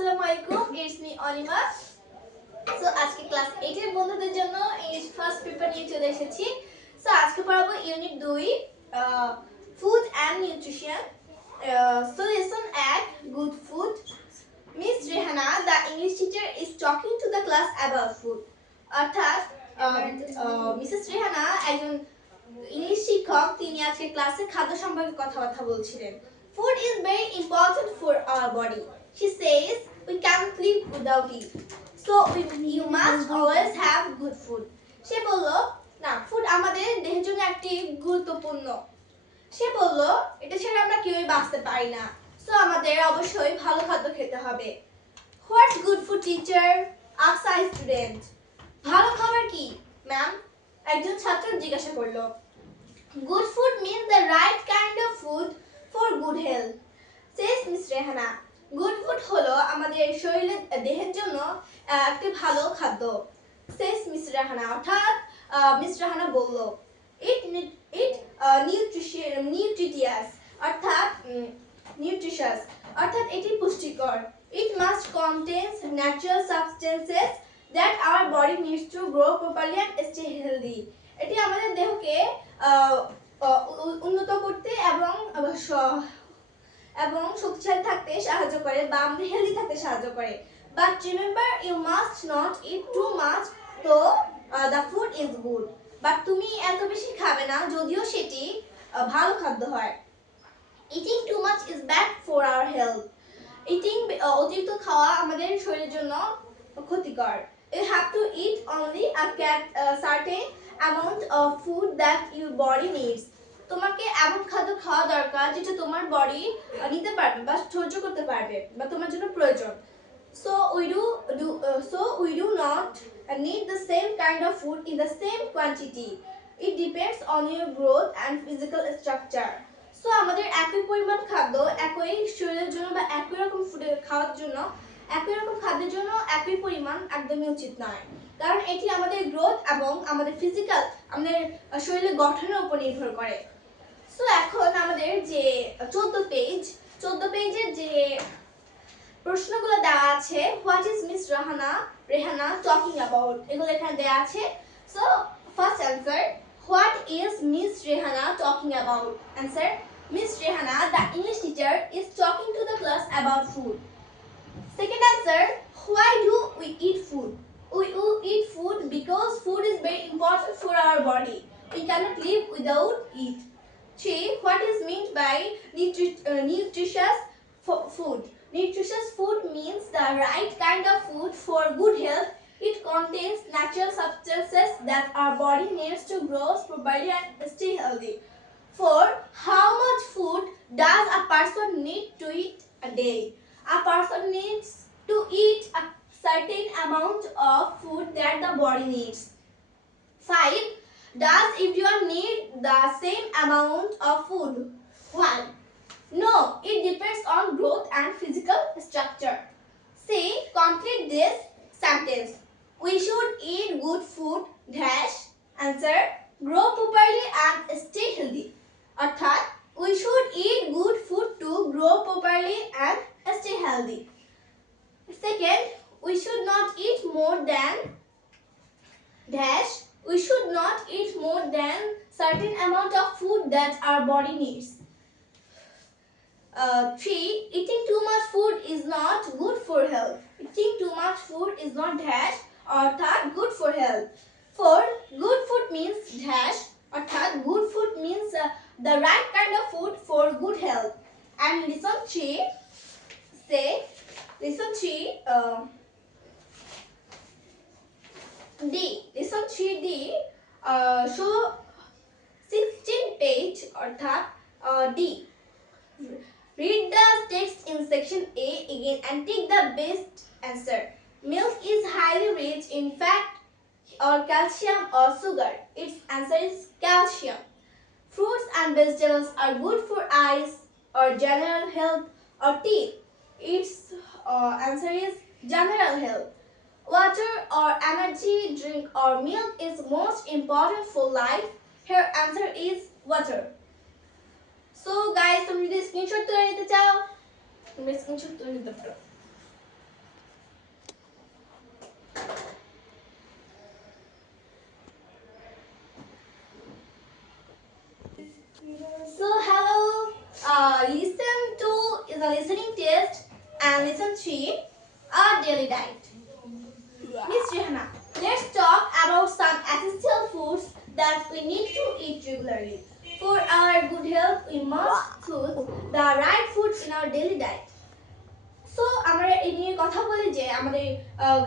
আসসালামু আলাইকুম, it's me Anima. সো আজকে ক্লাস 8 এর বন্ধুদের জন্য ইংলিশ ফার্স্ট পেপার নিয়ে চলে এসেছি। সো আজকে পড়াবো ইউনিট 2 food and nutrition. So lesson 1 good food. Miss Rehana the English teacher is talking to the class about food. অর্থাৎ মিসেস রেহানা একজন ইংলিশ শিক্ষক, তিনি আজকে ক্লাসে খাদ্য সম্পর্কে কথাবার্তা বলছিলেন। Food is very important for our body. She says we can't live without it. So you must always have good food. সে বলল না, ফুড আমাদের দেহের জন্য একটি গুরুত্বপূর্ণ। সে বলল এটা ছাড়া আমরা কেউই বাঁচতে পারি না। সো আমাদের অবশ্যই ভালো খাদ্য খেতে হবে। What's good food, teacher? asked a student. ভালো খাবার কি ম্যাম? একজন ছাত্র জিজ্ঞাসা করলো। Good food means the right kind of food for good health, says Miss Rehana. Good food হলো আমাদের শরীরের দেহের জন্য একটি ভালো খাদ্য, says Miss Rehana। অর্থাৎ মিস রেহানা বলল it nutritious অর্থাৎ এটি পুষ্টিকর। It must contains natural substances that our body needs to grow properly and stay healthy. এটি আমাদের দেহকে উন্নত করতে এবং শক্তিশালী থাকতে সাহায্য করে বা আমাদের হেলদি থাকতে সাহায্য করে। But remember, you must not eat too much though the food is good. But তুমি এত বেশি খাবে না যদিও সেটি ভালো খাদ্য হয়। Eating too much is bad for our health. অতিরিক্ত খাওয়া আমাদের শরীরের জন্য ক্ষতিকর। You have to eat only a certain amount of food that your body needs. তোমাকে এমন খাদ্য খাওয়া দরকার যেটা তোমার বডি নিতে পারবে বা সহ্য করতে পারবে বা তোমার জন্য প্রয়োজন। So we do not need the same kind of food in the same quantity. It depends on your growth and physical structure. So আমাদের একই পরিমাণ খাদ্য একই শরীরের জন্য বা একই রকম ফুডের খাওয়ার জন্য একই রকম খাদ্যের জন্য একই পরিমাণ একদমই উচিত নয়, কারণ এটি আমাদের গ্রোথ এবং আমাদের ফিজিক্যাল আমাদের শরীরের গঠনের উপর নির্ভর করে। সো এখন আমাদের যে 14 পেজের যে প্রশ্নগুলো দেওয়া আছে, what is miss Rehana talking about, এগুলো এখানে দেওয়া আছে। So first answer, what is miss Rehana talking about? Answer, miss Rehana the English teacher is talking to the class about food. Second answer, why do we eat food? We eat food because food is very important for our body. We cannot live without it. 3. What is meant by nutritious food? Nutritious food means the right kind of food for good health. It contains natural substances that our body needs to grow properly and stay healthy. 4. How much food does a person need to eat a day? A person needs to eat a certain amount of food that the body needs. 5. Does everyone need the same amount of food? 1. No, it depends on growth and physical structure. Say, complete this sentence. We should eat good food dash. Answer, grow properly and stay healthy. অর্থাৎ we should eat good food to grow properly and stay healthy. Second, we should not eat more than dash. We should not eat more than certain amount of food that our body needs. 3. Eating too much food is not good for health. Eating too much food is not dash অর্থাৎ good for health. 4. Good food means dash অর্থাৎ good food means the right kind of food for good health. And lesson 3 D. show 16 page অর্থাৎ D. Read the text in section A again and take the best answer. Milk is highly rich in fat or calcium or sugar. Its answer is calcium. Fruits and vegetables are good for eyes or general health or teeth. Its answer is general health. Water or energy drink or milk is most important for life. Her answer is water. So guys, তুমি যদি স্ক্রিনশট তুলে নিতে চাও তুমি স্ক্রিনশট তুলে নিতে পারো। So hello, listen to the listening test and listen 3, our daily diet. Miss Johanna, let's talk about some essential foods that we need to eat regularly. For our good health, we must choose the right foods in our daily diet. So আমরা এই নিয়ে কথা বলি যে আমাদের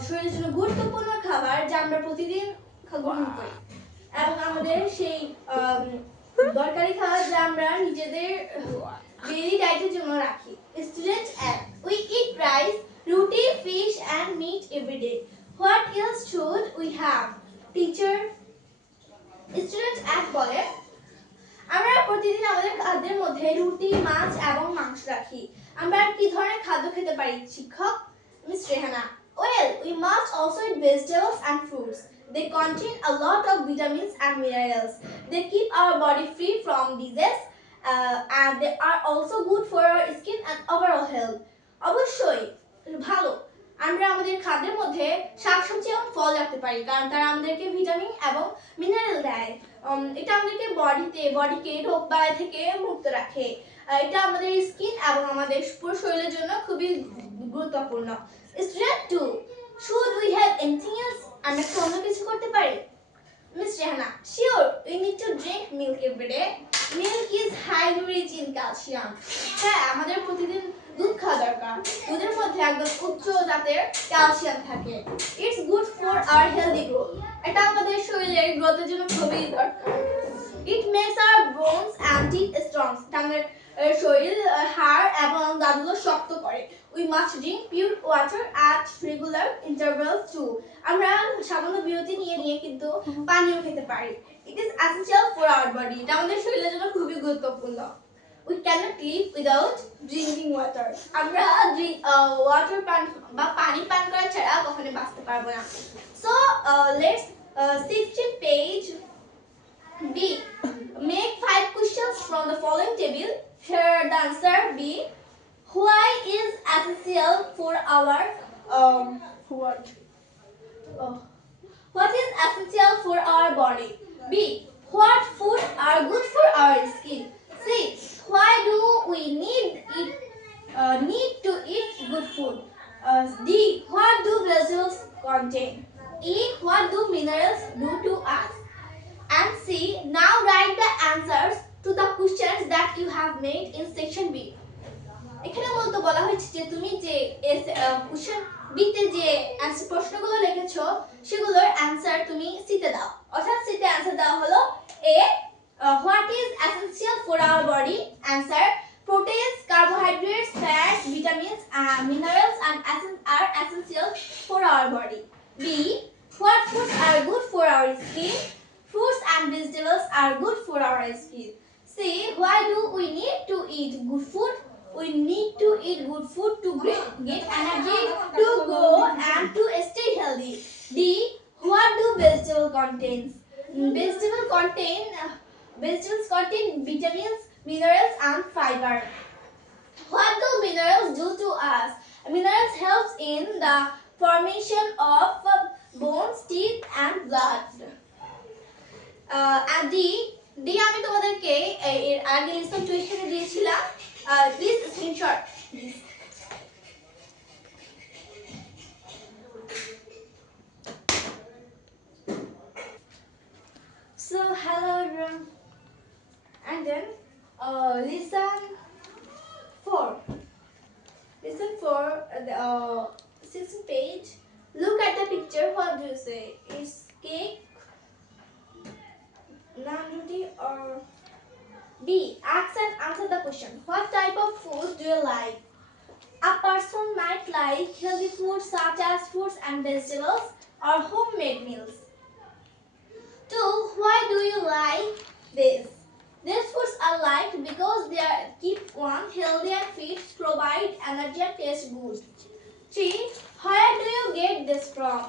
শরীরের জন্য গুরুত্বপূর্ণ খাবার যা আমরা প্রতিদিন গ্রহণ করি এবং আমাদের সেই দরকারি খাবার যা আমরা নিজেদের ডেইলি ডায়েটের জন্য রাখি স্টুডেন্ট এক we eat rice roti fish and meat everyday what else should we have teacher student এক বলে আমরা প্রতিদিন আমাদের খাদ্যের মধ্যে রুটি মাছ এবং মাংস রাখি আমরা কি ধরনের খাদ্য খেতে পারি শিক্ষক মিস Rehana well we must also eat vegetables and fruits they contain a lot of vitamins and minerals they keep our body free from disease and they are also good for our skin and overall health অবশ্যই ভালো আমরা আমাদের খাদ্যের মধ্যে শাকসবজি এবং ফল রাখতে পারি কারণ তারা আমাদেরকে ভিটামিন এবং মিনারেল দেয় এটা আমাদেরকে বডিকে রোগ বালাই থেকে মুক্ত রাখে এটা আমাদের স্কিন এবং আমাদের পুরো শরীরের জন্য খুবই গুরুত্বপূর্ণ student 2 should we have anything else আমরা কি অন্য কিছু করতে পারি Miss Rehana sure we need to drink milk everyday milk is highly rich in calcium হ্যাঁ আমাদের প্রতিদিন দুধ খাওয়া দরকার দুধের মধ্যে একদম উচ্চ জাতের ক্যালসিয়াম থাকে it's good for our healthy growth এটা আমাদের শরীরের গ্রোথের জন্য খুবই দরকার it makes our bones and teeth strong আমাদের শরীর হাড় এবং দাঁতগুলো শক্ত করে we must drink pure water at regular intervals to আমরা সামান্য বিরতি নিয়ে কিন্তু পানিও খেতে পারি it is essential for our body এটা আমাদের শরীরের জন্য খুবই গুরুত্বপূর্ণ we cannot live without drinking water আমরা ওয়াটার পানি পান করা ছাড়া কখনো বাঁচতে পারবো না so let's 16 page B make 5 questions from the following table here the answer B why is essential for our what what is essential for our body B what food are good for our skin C why do we need to eat good food D what do vegetables contain E what do minerals do to us and C now write the answers to the questions that you have made in section B এখানে মূলত বলা হয়েছে যে তুমি যে question B তে যে প্রশ্নগুলো লিখেছো সেগুলোর অ্যানসার তুমি সি তে দাও অর্থাৎ সি তে অ্যানসার দেওয়া হলো এ what is essential for our body answer proteins carbohydrates fats vitamins minerals and are essential for our body B what foods are good for our skin fruits and vegetables are good for our skin C why do we need to eat good food we need to eat good food to get energy to grow and to stay healthy D what do vegetables contains vegetables contain vitamins minerals and fiber what do minerals do to us minerals helps in the formation of bones teeth and blood and D আমি তোমাদেরকে এর আগে লিসন টুইশনে দিয়েছিলাম please screenshot so hello everyone and then listen 4 the 16th page look at the picture what do you say it's cake naan roti or B ask and answer the question what type of food do you like a person might like healthy food such as fruits and vegetables or homemade meals 2 why do you like this these foods are liked because they keep one healthy and fit provide energy and taste good 3 where do you get this from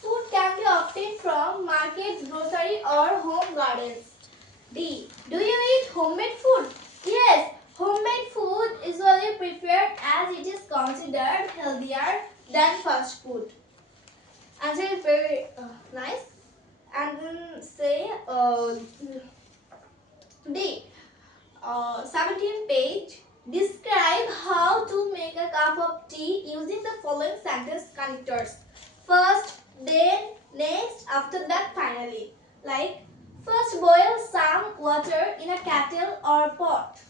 food can be obtained from markets grocery or home gardens D do you eat homemade food yes homemade food is usually prepared as it is considered healthier than fast food answer is very nice and then say D 17 page. Describe how to make a cup of tea using the following sentence connectors. First, then, next, after that, finally. Like, first boil some water in a kettle or pot.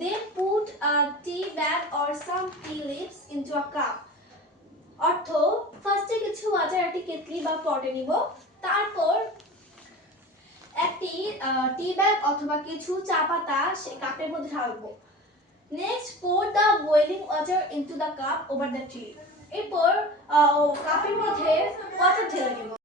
Then put a tea bag or some tea leaves into a cup. অর্থ ফার্স্টে কিছু ওয়াটার একটি কেটলি বা পটে নিব, তারপর একটি টি ব্যাগ অথবা কিছু চা পাতা সেই কাপের মধ্যে ঢালবো। Next pour the boiling water into the cup over the tea. এরপর কাপের মধ্যে ওয়াটার ঢেলে নিব।